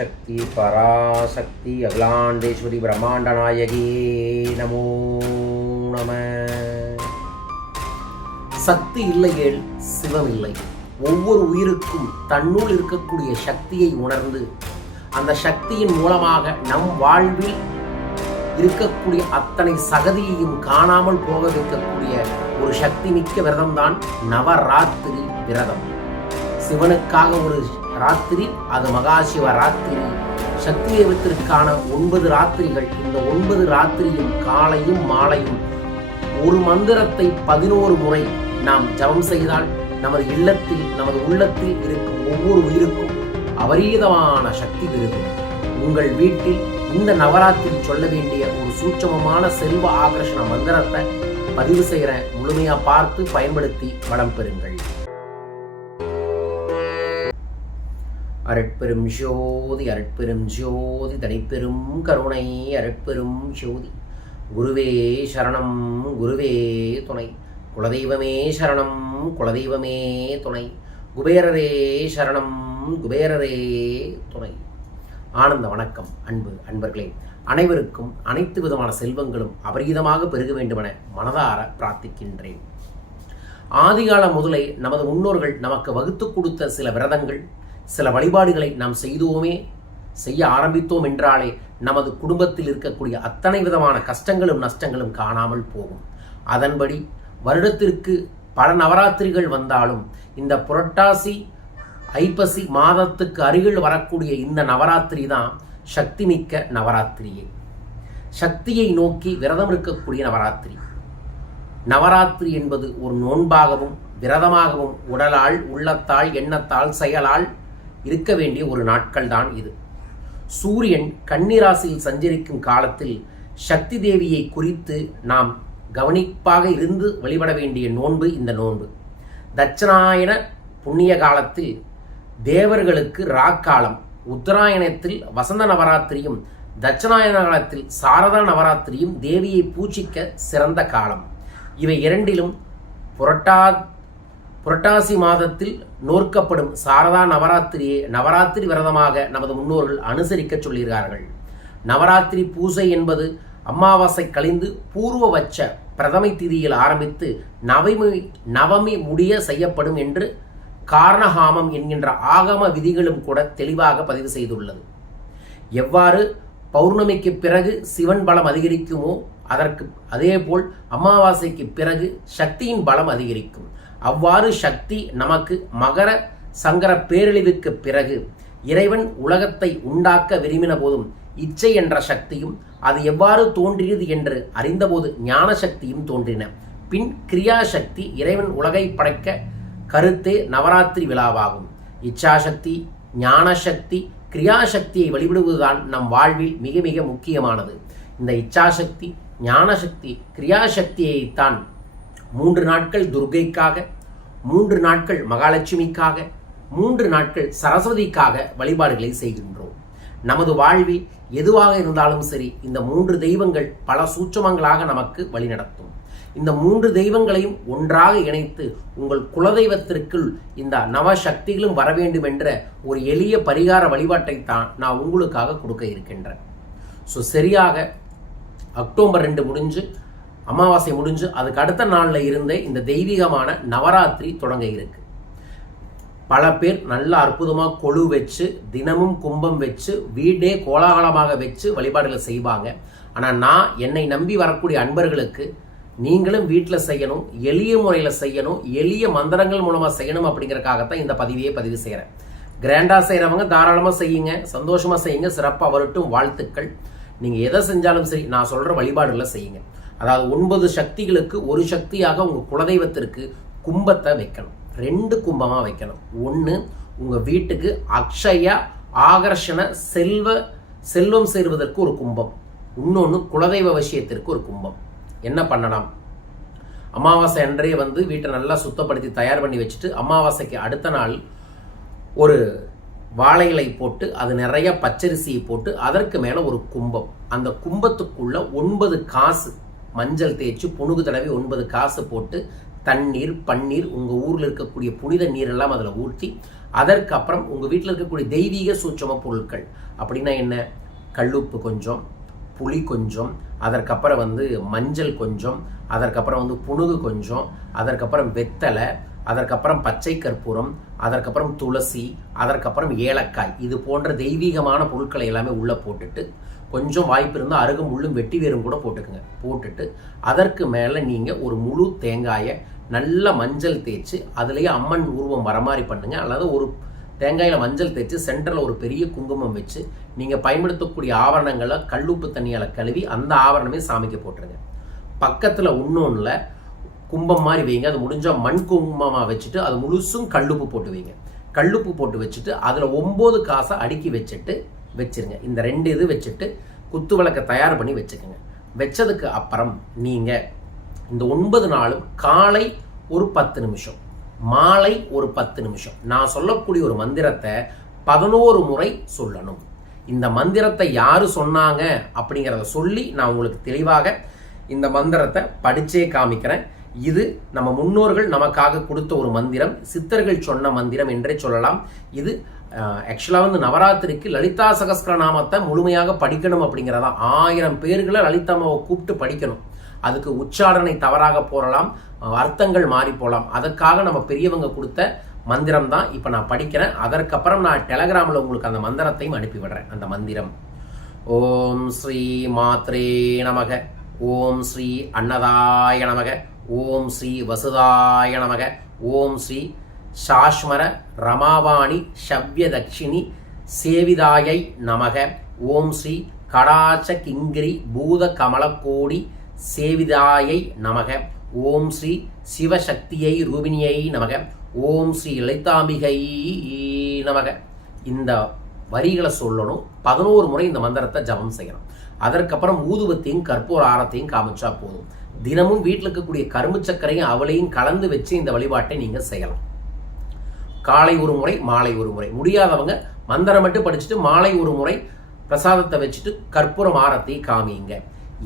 சக்தி பராசக்தி அகிலாண்டேஸ்வரி பிரம்மாண்ட நாயகி நமோ நம. சக்தி இல்லையேல் சிவம் இல்லை. ஒவ்வொரு உயிருக்கும் தன்னுள் இருக்கக்கூடிய சக்தியை உணர்ந்து அந்த சக்தியின் மூலமாக நம் வாழ்வில் இருக்கக்கூடிய அத்தனை சகதியையும் காணாமல் போக வைக்கக்கூடிய ஒரு சக்தி மிக்க விரதம்தான் நவராத்திரி விரதம். சிவனுக்காக ஒரு ராத்திரி அது மகாசிவ ராத்திரி சக்தி தெய்வத்திற்கான ஒன்பது ராத்திரிகள் இந்த ஒன்பது ராத்திரியும் காலையும் மாலையும் ஒரு மந்திரத்தை பதினோரு முறை நாம் ஜபம் செய்தால் நமது இல்லத்தில் நமது உள்ளத்தில் இருக்கும் ஒவ்வொரு உயிருக்கும் அபரீதமான சக்தி பெருகும் உங்கள் வீட்டில் இந்த நவராத்திரி சொல்ல வேண்டிய ஒரு சூட்சமமான செல்வ ஆகர்ஷண மந்திரத்தை பதிவு செய்கிற முழுமையா பார்த்து பயன்படுத்தி வளம் பெறுங்கள். அருட்பெரும் ஜோதி அருட்பெரும் ஜோதி தனிப்பெரும் கருணை அருட்பெரும் ஜோதி. குருவே சரணம் குருவே துணை. குலதெய்வமே சரணம் குலதெய்வமே துணை. குபேரரே சரணம் குபேரரே துணை. ஆனந்த வணக்கம் அன்பு அன்பர்களே. அனைவருக்கும் அனைத்து விதமான செல்வங்களும் அபரிதமாக பெருக வேண்டுமென மனதார பிரார்த்திக்கின்றேன். ஆதிகாலம் முதலை நமது முன்னோர்கள் நமக்கு வகுத்து கொடுத்த சில விரதங்கள் சில வழிபாடுகளை நாம் செய்தோமே செய்ய ஆரம்பித்தோம் என்றாலே நமது குடும்பத்தில் இருக்கக்கூடிய அத்தனை விதமான கஷ்டங்களும் நஷ்டங்களும் காணாமல் போகும். அதன்படி வருடத்திற்கு பல நவராத்திரிகள் வந்தாலும் இந்த புரட்டாசி ஐப்பசி மாதத்துக்கு அருகில் வரக்கூடிய இந்த நவராத்திரி தான் சக்தி மிக்க நவராத்திரியே. சக்தியை நோக்கி விரதம் இருக்கக்கூடிய நவராத்திரி. நவராத்திரி என்பது ஒரு நோன்பாகவும் விரதமாகவும் உடலால் உள்ளத்தால் எண்ணத்தால் செயலால் இருக்க வேண்டிய ஒரு நாட்கள் தான் இது. சூரியன் கன்னிராசியில் சஞ்சரிக்கும் காலத்தில் சக்தி தேவியை குறித்து நாம் கவனிப்பாக இருந்து வழிபட வேண்டிய நோன்பு இந்த நோன்பு. தட்சணாயன புண்ணிய காலத்தில் தேவர்களுக்கு ராக்காலம் உத்தராயணத்தில் வசந்த நவராத்திரியும் தட்சணாயன காலத்தில் சாரதா நவராத்திரியும் தேவியை பூஜிக்க சிறந்த காலம். இவை இரண்டிலும் புரட்டா புரட்டாசி மாதத்தில் நோர்க்கப்படும் சாரதா நவராத்திரியை நவராத்திரி விரதமாக நமது முன்னோர்கள் அனுசரிக்க சொல்கிறார்கள் நவராத்திரி பூசை என்பது அமாவாசை கழிந்து பூர்வபட்ச பிரதமை திதியில் ஆரம்பித்து நவமி நவமி முடிய செய்யப்படும் என்று காரணஹாமம் என்கின்ற ஆகம விதிகளும் கூட தெளிவாக பதிவு செய்துள்ளது. எவ்வாறு பௌர்ணமிக்கு பிறகு சிவன் பலம் அதிகரிக்குமோ அதற்கு அதேபோல் அமாவாசைக்கு பிறகு சக்தியின் பலம் அதிகரிக்கும். அவ்வாறு சக்தி நமக்கு மகர சங்கர பேரழிவுக்கு பிறகு இறைவன் உலகத்தை உண்டாக்க விரும்பின போதும் இச்சை என்ற சக்தியும் அது எவ்வாறு தோன்றியது என்று அறிந்தபோது ஞான சக்தியும் தோன்றின. பின் கிரியாசக்தி இறைவன் உலகை படைக்க கருத்தே நவராத்திரி விழாவாகும். இச்சாசக்தி ஞானசக்தி கிரியாசக்தியை வழிபடுவதுதான் நம் வாழ்வில் மிக மிக முக்கியமானது. இந்த இச்சாசக்தி ஞானசக்தி கிரியாசக்தியைத்தான் மூன்று நாட்கள் துர்கைக்காக மூன்று நாட்கள் மகாலட்சுமிக்காக மூன்று நாட்கள் சரஸ்வதிக்காக வழிபாடுகளை செய்கின்றோம். நமது வாழ்வில் எதுவாக இருந்தாலும் சரி இந்த மூன்று தெய்வங்கள் பல சூட்சமங்களாக நமக்கு வழிநடத்தும். இந்த மூன்று தெய்வங்களையும் ஒன்றாக இணைத்து உங்கள் குலதெய்வத்திற்குள் இந்த நவசக்திகளும் வர வேண்டும் என்ற ஒரு எளிய பரிகார வழிபாட்டை தான் நான் உங்களுக்காக கொடுக்க இருக்கின்றேன். ஸோ சரியாக அக்டோபர் ரெண்டு முடிஞ்சு அமாவாசை முடிஞ்சு அதுக்கு அடுத்த நாளில் இருந்தே இந்த தெய்வீகமான நவராத்திரி தொடங்க இருக்கு. பல பேர் நல்ல அற்புதமாக கொழு வச்சு தினமும் கும்பம் வச்சு வீடே கோலாகலமாக வச்சு வழிபாடுகளை செய்வாங்க. ஆனால் நான் என்னை நம்பி வரக்கூடிய அன்பர்களுக்கு நீங்களும் வீட்டில் செய்யணும் எளிய முறையில் செய்யணும் எளிய மந்திரங்கள் மூலமாக செய்யணும் அப்படிங்கிறக்காகத்தான் இந்த பதிவையே பதிவு செய்கிறேன் கிராண்டாக செய்கிறவங்க தாராளமாக செய்யுங்க சந்தோஷமாக செய்யுங்க சிறப்பாக வரட்டும் வாழ்த்துக்கள். நீங்கள் எதை செஞ்சாலும் சரி நான் சொல்கிற வழிபாடுகளை செய்யுங்க. அதாவது ஒன்பது சக்திகளுக்கு ஒரு சக்தியாக உங்கள் குலதெய்வத்திற்கு கும்பத்தை வைக்கணும். ரெண்டு கும்பமாக வைக்கணும். ஒன்று உங்கள் வீட்டுக்கு அக்ஷய ஆகர்ஷண செல்வ செல்வம் சேர்வதற்கு ஒரு கும்பம். இன்னொன்று குலதெய்வ விஷயத்திற்கு ஒரு கும்பம். என்ன பண்ணலாம்? அமாவாசை அன்றைய வந்து வீட்டை நல்லா சுத்தப்படுத்தி தயார் பண்ணி வச்சுட்டு அமாவாசைக்கு அடுத்த நாள் ஒரு வாழை இலை போட்டு அது நிறைய பச்சரிசியை போட்டு அதற்கு மேலே ஒரு கும்பம். அந்த கும்பத்துக்குள்ள ஒன்பது காசு மஞ்சள் தேய்ச்சி புணுகு தடவி ஒன்பது காசு போட்டு தண்ணீர் பன்னீர் உங்கள் ஊரில் இருக்கக்கூடிய புனித நீரெல்லாம் அதில் ஊற்றி அதற்கப்புறம் உங்கள் வீட்டில் இருக்கக்கூடிய தெய்வீக சூட்சம பொருட்கள். அப்படின்னா என்ன? கல்லுப்பு கொஞ்சம் புளி கொஞ்சம் அதற்கப்புறம் வந்து மஞ்சள் கொஞ்சம் அதற்கப்புறம் வந்து புணுகு கொஞ்சம் அதற்கப்புறம் வெத்தலை அதற்கப்புறம் பச்சை கற்பூரம் அதற்கப்புறம் துளசி அதற்கப்புறம் ஏலக்காய். இது போன்ற தெய்வீகமான பொருட்களை எல்லாமே உள்ளே போட்டுட்டு கொஞ்சம் வாய்ப்பு இருந்தால் அருகும் முள்ளும் வெட்டி வேரும் கூட போட்டுக்குங்க. போட்டுட்டு அதற்கு மேலே நீங்கள் ஒரு முழு தேங்காயை நல்ல மஞ்சள் தேய்ச்சி அதுலேயே அம்மன் உருவம் வர மாதிரி பண்ணுங்கள் அல்லது ஒரு தேங்காயில் மஞ்சள் தேய்ச்சி சென்டரில் ஒரு பெரிய குங்குமம் வச்சு நீங்கள் பயன்படுத்தக்கூடிய ஆவரணங்களை கல்லுப்பு தண்ணியால் கழுவி அந்த ஆவரணமே சாமிக்கு போட்டுருங்க. பக்கத்தில் இன்னொன்றில் கும்பம் மாதிரி வைங்க. அது முடிஞ்சால் மண் கும்பமாக வச்சுட்டு அது முழுசும் கல்லுப்பு போட்டு வைங்க. கல்லுப்பு போட்டு வச்சுட்டு அதில் ஒம்பது காசை அடுக்கி வச்சுட்டு வச்சிருங்க. இந்த ரெண்டு இது வச்சுட்டு குத்து விளக்கை தயார் பண்ணி வச்சுக்கோங்க. வச்சதுக்கு அப்புறம் நீங்கள் இந்த ஒன்பது நாளும் காலை ஒரு பத்து நிமிஷம் மாலை ஒரு பத்து நிமிஷம். நான் சொல்லக்கூடிய ஒரு மந்திரத்தை பதினோரு முறை சொல்லணும். இந்த மந்திரத்தை யார் சொன்னாங்க அப்படிங்கிறத சொல்லி நான் உங்களுக்கு தெளிவாக இந்த மந்திரத்தை படித்தே காமிக்கிறேன். இது நம்ம முன்னோர்கள் நமக்காக கொடுத்த ஒரு மந்திரம் சித்தர்கள் சொன்ன மந்திரம் என்றே சொல்லலாம். இது ஆக்சுவலாக வந்து நவராத்திரிக்கு லலிதா சகஸ்கர நாமத்தை முழுமையாக படிக்கணும் அப்படிங்கிறதா. ஆயிரம் பேர்களை லலிதாமாவை கூப்பிட்டு படிக்கணும். அதுக்கு உச்சாரணை தவறாக போகலாம் அர்த்தங்கள் மாறி போகலாம் அதற்காக நம்ம பெரியவங்க கொடுத்த மந்திரம் தான் இப்போ நான் படிக்கிறேன். அதற்கப்புறம் நான் டெலகிராமில் உங்களுக்கு அந்த மந்திரத்தையும் அனுப்பி விடுறேன். அந்த மந்திரம். ஓம் ஸ்ரீ மாத்ரே நமக. ஓம் ஸ்ரீ அன்னதாய நமக. ஓம் ஸ்ரீ வசுதாய நமக. ஓம் ஸ்ரீ சாஷ்மர ரமாவாணி சவ்யதக்ஷிணி சேவிதாயை நமக. ஓம் ஸ்ரீ கடாச்ச கிங்கிரி பூத கமலக்கோடி சேவிதாயை நமக. ஓம் ஸ்ரீ சிவசக்தியை ரூபிணியை நமக. ஓம் ஸ்ரீ லலிதாம்பிகை நமக. இந்த வரிகளை சொல்லணும். பதினோரு முறை இந்த மந்திரத்தை ஜபம் செய்யணும். அதற்கப்புறம் ஊதுவத்தையும் கற்பூர ஆரத்தையும் காமிச்சா போதும். தினமும் வீட்டில் இருக்கக்கூடிய கரும்பு சக்கரையும் அவளையும் கலந்து வச்சு இந்த வழிபாட்டை நீங்கள் செய்யலாம். காலை ஒரு முறை மாலை ஒரு முறை. முடியாதவங்க மந்திரம் மட்டும் படிச்சுட்டு மாலை ஒரு முறை பிரசாதத்தை வச்சுட்டு கற்பூரம் ஆரத்தை காமிங்க.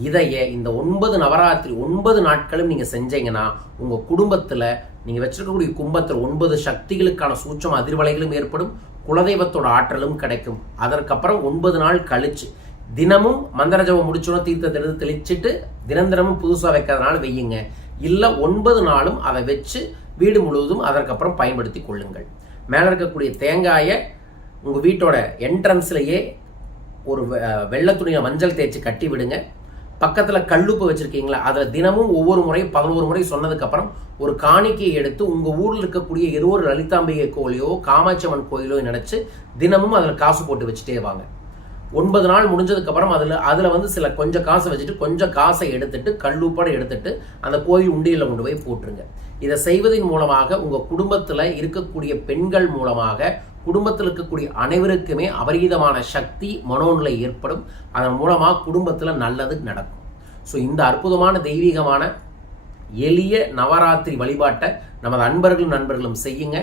இதையே இந்த ஒன்பது நவராத்திரி ஒன்பது நாட்களும் நீங்கள் செஞ்சீங்கன்னா உங்கள் குடும்பத்தில் நீங்கள் வச்சிருக்கக்கூடிய கும்பத்தில் ஒன்பது சக்திகளுக்கான சூட்சம் அதிர்வலைகளும் ஏற்படும் குலதெய்வத்தோட ஆற்றலும் கிடைக்கும். அதற்கப்புறம் ஒன்பது நாள் கழிச்சு தினமும் மந்திர ஜபம் முடிச்சோன்னு தீர்த்தத்தை எடுத்து தெளிச்சுட்டு தினம் தினமும் புதுசாக வைக்கிறதுனால வையுங்க. இல்லை ஒன்பது நாளும் அதை வச்சு வீடு முழுவதும் அதற்கப்புறம் பயன்படுத்தி கொள்ளுங்கள். மேலே இருக்கக்கூடிய தேங்காயை உங்கள் வீட்டோட என்ட்ரன்ஸ்லேயே ஒரு வெள்ளை துணியில் மஞ்சள் தேய்ச்சி கட்டி விடுங்க. பக்கத்தில் கல்லுப்பு வச்சுருக்கீங்களா? அதில் தினமும் ஒவ்வொரு முறையும் பதினோரு முறை சொன்னதுக்கப்புறம் ஒரு காணிக்கையை எடுத்து உங்கள் ஊரில் இருக்கக்கூடிய ஏதோ ஒரு லலிதாம்பிகை கோயிலையோ காமாட்சியம்மன் கோயிலோ நினச்சி தினமும் அதில் காசு போட்டு வச்சுட்டே வாங்க. ஒன்பது நாள் முடிஞ்சதுக்கப்புறம் அதில் அதில் வந்து சில கொஞ்சம் காசை வச்சுட்டு கொஞ்சம் காசை எடுத்துட்டு கல்லுப்பட எடுத்துட்டு அந்த கோயில் உண்டியில் கொண்டு போய் போட்டுருங்க. இதை செய்வதன் மூலமாக உங்கள் குடும்பத்தில் இருக்கக்கூடிய பெண்கள் மூலமாக குடும்பத்தில் இருக்கக்கூடிய அனைவருக்குமே அபரீதமான சக்தி மனோநிலை ஏற்படும். அதன் மூலமாக குடும்பத்தில் நல்லது நடக்கும். ஸோ இந்த அற்புதமான தெய்வீகமான எளிய நவராத்திரி வழிபாட்டை நமது அன்பர்களும் நண்பர்களும் செய்யுங்க.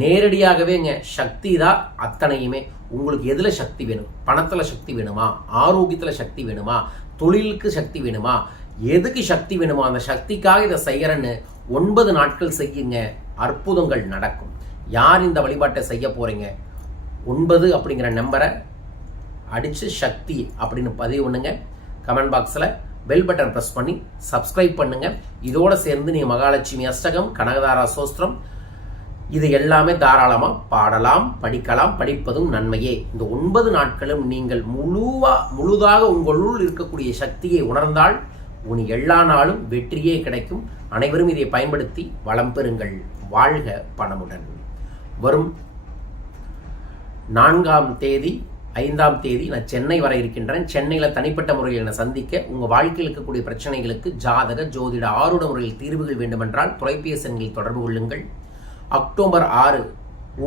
நேரடியாகவேங்க சக்தி தான் அத்தனையுமே. உங்களுக்கு எதில் சக்தி வேணும்? பணத்தில் சக்தி வேணுமா? ஆரோக்கியத்தில் சக்தி வேணுமா? தொழிலுக்கு சக்தி வேணுமா? எதுக்கு சக்தி வேணுமோ? அந்த சக்திக்காக இதை செய்கிறேன்னு ஒன்பது நாட்கள் செய்யுங்க அற்புதங்கள் நடக்கும். யார் இந்த வழிபாட்டை செய்ய போகிறீங்க ஒன்பது அப்படிங்கிற நம்பரை அடித்து சக்தி அப்படின்னு பதிவு பண்ணுங்க. கமெண்ட் பாக்ஸில் பெல் பட்டன் ப்ரெஸ் பண்ணி சப்ஸ்கிரைப் பண்ணுங்க. இதோட சேர்ந்து நீங்கள் மகாலட்சுமி அஷ்டகம் கனகதாரா சோஸ்திரம் இது எல்லாமே தாராளமாக பாடலாம் படிக்கலாம் படிப்பதும் நன்மையே. இந்த ஒன்பது நாட்களும் நீங்கள் முழுவா முழுதாக உங்களுள் இருக்கக்கூடிய சக்தியை உணர்ந்தால் உனி எல்லா நாளும் வெற்றியே கிடைக்கும். அனைவரும் இதை பயன்படுத்தி வளம் பெறுங்கள். வாழ்க பணமுடன். வரும் நான்காம் தேதி ஐந்தாம் தேதி நான் சென்னை வர இருக்கின்றேன். சென்னையில் தனிப்பட்ட முறையில் என்னை சந்திக்க உங்கள் வாழ்க்கையில் இருக்கக்கூடிய பிரச்சனைகளுக்கு ஜாதக ஜோதிட ஆறுட முறையில் தீர்வுகள் வேண்டுமென்றால் தொலைபேசி எண்ணில் தொடர்பு கொள்ளுங்கள். அக்டோபர் ஆறு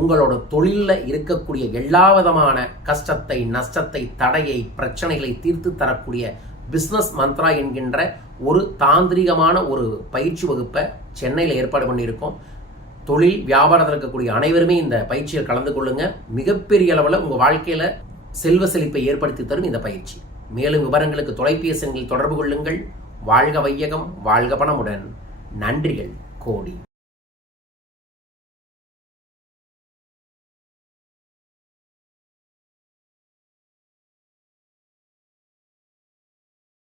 உங்களோட தொழிலில் இருக்கக்கூடிய எல்லா விதமான கஷ்டத்தை நஷ்டத்தை தடையை பிரச்சனைகளை தீர்த்து தரக்கூடிய பிஸ்னஸ் மந்த்ரா என்கின்ற ஒரு தாந்திரிகமான ஒரு பயிற்சி வகுப்பை சென்னையில் ஏற்பாடு பண்ணியிருக்கோம். தொழில் வியாபாரத்தில் இருக்கக்கூடிய அனைவருமே இந்த பயிற்சியில் கலந்து கொள்ளுங்க. மிகப்பெரிய அளவில் உங்கள் வாழ்க்கையில் செல்வ செழிப்பை ஏற்படுத்தி தரும் இந்த பயிற்சி. மேலும் விவரங்களுக்கு தொலைபேசி எண்ணில் தொடர்பு கொள்ளுங்கள். வாழ்க வையகம் வாழ்க பணமுடன். நன்றிகள். கோடி.